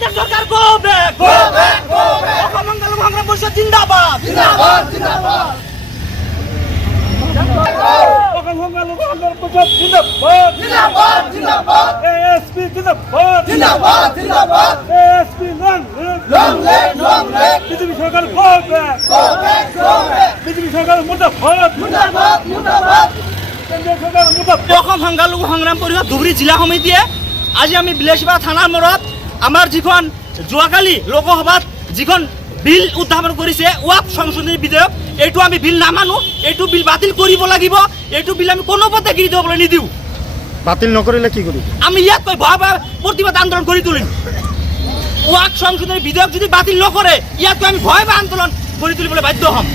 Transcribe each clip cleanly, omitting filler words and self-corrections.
কেন্দ্র সরকার go back অসমঙ্গল ভাঙা পরিষদ জিন্দাবাদ জিন্দাবাদ জিন্দাবাদ অসমঙ্গল ভাঙা পরিষদ জিন্দাবাদ জিন্দাবাদ জিন্দাবাদ এএসপি জিন্দাবাদ জিন্দাবাদ জিন্দাবাদ এএসপি লং লেগ বিজেপি সরকার গো ব্যাক বিজেপি সরকার মুর্দাবাদ মুর্দাবাদ মুর্দাবাদ কেন্দ্র সরকার মুর্দাবাদ। অসম সংখ্যালঘু সংগ্রাম পৰিষদ ধুবুৰী জিলা সমিতিয়ে আজি আমি বিলাসীপাৰা থানাৰ মূৰত আমাৰ যিখন যোৱাকালি লোকসভাত যিখন বিল উত্থাপন কৰিছে ৱাক সংশোধনী বিধেয়ক, এইটো আমি বিল নামানো, এইটো বিল বাতিল কৰিব লাগিব, এইটো বিল আমি কোনোপধ্যে গৃহীত হ'বলৈ নিদিওঁ। বাতিল নকৰিলে কি কৰিব? আমি ইয়াতকৈ ভয়াৱহ প্ৰতিবাদ আন্দোলন কৰি তুলিম। ৱাক সংশোধনী বিধেয়ক যদি বাতিল নকৰে ইয়াতকৈ আমি ভয়াৱহ আন্দোলন কৰি তুলিবলৈ বাধ্য হ'ম।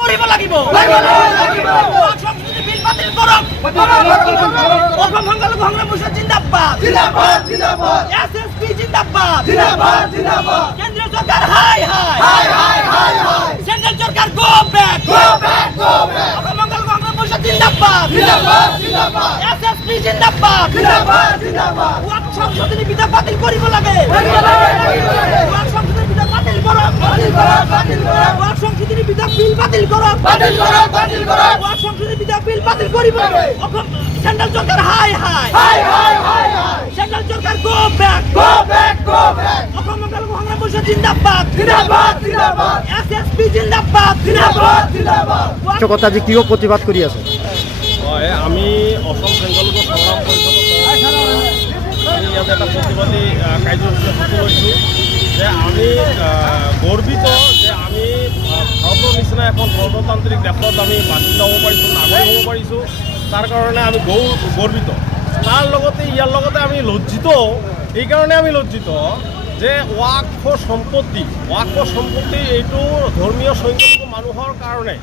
কৰিব লাগিব ৱাক সংশোধনী বিল বাতিল কৰক। অসম সংখ্যালঘু সংগ্ৰাম পৰিষদ জিন্দাবাদ জিন্দাবাদ জিন্দাবাদ এছএছপি জিন্দাবাদ জিন্দাবাদ জিন্দাবাদ কেন্দ্ৰীয় চৰকাৰ high high high high high high central চৰকাৰ গো ব্যাক অসম সংখ্যালঘু সংগ্ৰাম পৰিষদ জিন্দাবাদ জিন্দাবাদ জিন্দাবাদ এছএছপি জিন্দাবাদ জিন্দাবাদ জিন্দাবাদ ৱাক সংশোধনী বিধেয়ক বাতিল কৰিব লাগে ৱাক সংশোধনী বিধেয়ক বাতিল কৰক ৱাক সংশোধনী বিধেয়ক বিল বাতিল কৰক ৱাক সংশোধনী বিধেয়ক বিল বাতিল কৰিব লাগে। অসম চেন্ট্ৰেল চৰকাৰ high high high high high high central চৰকাৰ গো ব্যাক অসম সংখ্যালঘু সংগ্ৰাম পৰিষদ জিন্দাবাদ জিন্দাবাদ জিন্দাবাদ এছএছপি জিন্দাবাদ জিন্দাবাদ জিন্দাবাদ কথা আজি কিয় প্ৰতিবাদ কৰি আছে? হয়, আমি অসম সংখ্যালঘু সংগ্ৰাম পৰিষদৰ আমি ইয়াতে এটা প্ৰতিবাদী কাৰ্যসূচী হাতত লৈছোঁ যে আমি গৰ্বিত যে আমি ভাৰতৰ নিচিনা এখন গণতান্ত্ৰিক দেশত আমি বান্ধি হ'ব পাৰিছোঁ, নাগৰিক হ'ব পাৰিছোঁ। তাৰ কাৰণে আমি গৰ্বিত। তাৰ লগতে ইয়াৰ লগতে আমি লজ্জিত। এইকাৰণে আমি লজ্জিত যে ৱাকফ সম্পত্তি এইটো ধৰ্মীয় সংখ্যালঘু মানুহৰ কাৰণে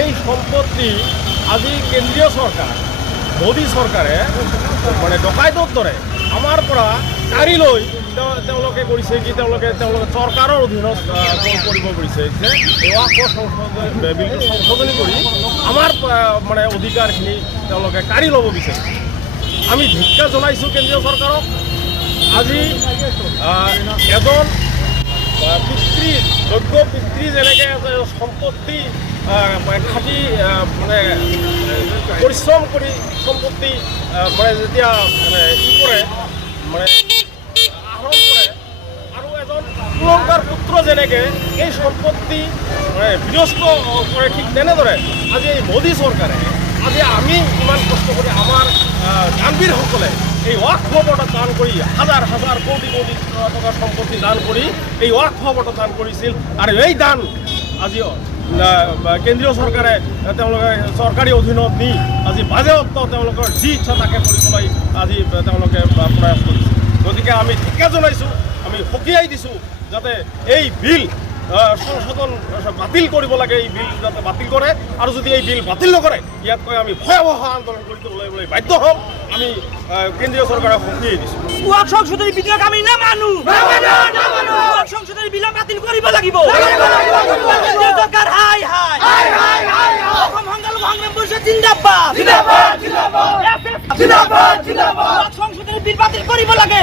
এই সম্পত্তি আজি কেন্দ্ৰীয় চৰকাৰ মোদী চৰকাৰে মানে ডকাইতৰ দৰে আমাৰ পৰা কাঢ়ি লৈ তেওঁলোকে কৰিছে কি তেওঁলোকে চৰকাৰৰ অধীনত কৰিব কৰিছে যে এই ৱাকফ বিলটো সংশোধনী কৰি আমাৰ মানে অধিকাৰখিনি তেওঁলোকে কাঢ়ি ল'ব বিচাৰিছে। আমি ধিক্কাৰ জনাইছোঁ কেন্দ্ৰীয় চৰকাৰক। আজি এজন যোগ্য পিতৃ যেনেকৈ সম্পত্তি খাটি মানে পৰিশ্ৰম কৰি সম্পত্তি মানে যেতিয়া মানে কৰে মানে আহৰণ কৰে, আৰু এজন কুলংকাৰ পুত্ৰ যেনেকৈ এই সম্পত্তি মানে বিনষ্ট কৰে, ঠিক তেনেদৰে আজি এই মোদী চৰকাৰে আজি আমি ইমান কষ্ট কৰি আমাৰ দানবীৰসকলে এই ৱাকফ বঁটা দান কৰি হাজাৰ হাজাৰ কোটি কোটি টকাৰ সম্পত্তি দান কৰি এই ৱাকফ বঁটা দান কৰিছিল, আৰু এই দান আজি কেন্দ্ৰীয় চৰকাৰে তেওঁলোকে চৰকাৰী অধীনত নি আজি বাজেয়াপ্ত তেওঁলোকৰ যি ইচ্ছা তাকে কৰিবলৈ আজি তেওঁলোকে প্ৰয়াস কৰিছে। গতিকে আমি ধিক্কাৰ জনাইছোঁ, আমি সকীয়াই দিছোঁ যাতে এই বিল সংশোধন বাতিল কৰিব লাগে, এই বিল যাতে বাতিল কৰে, আৰু যদি এই বিল বাতিল নকৰে ইয়াতকৈ আমি ভয়াৱহ আন্দোলন কৰি তুলিবলৈ বাধ্য হ'ম। আমি কেন্দ্ৰীয় চৰকাৰক সকীয়াই দিছোঁ। ৱাক সংশোধনী বিধেয়ক আমি নামানো, ৱাক সংশোধনী বিল বাতিল কৰিব লাগিব। কেন্দ্ৰীয় চৰকাৰ হাই হাই অসম সংখ্যালঘু সংগ্ৰাম পৰিষদ জিন্দাবাদ ৱাক সংশোধনী বিল বাতিল কৰিব লাগে।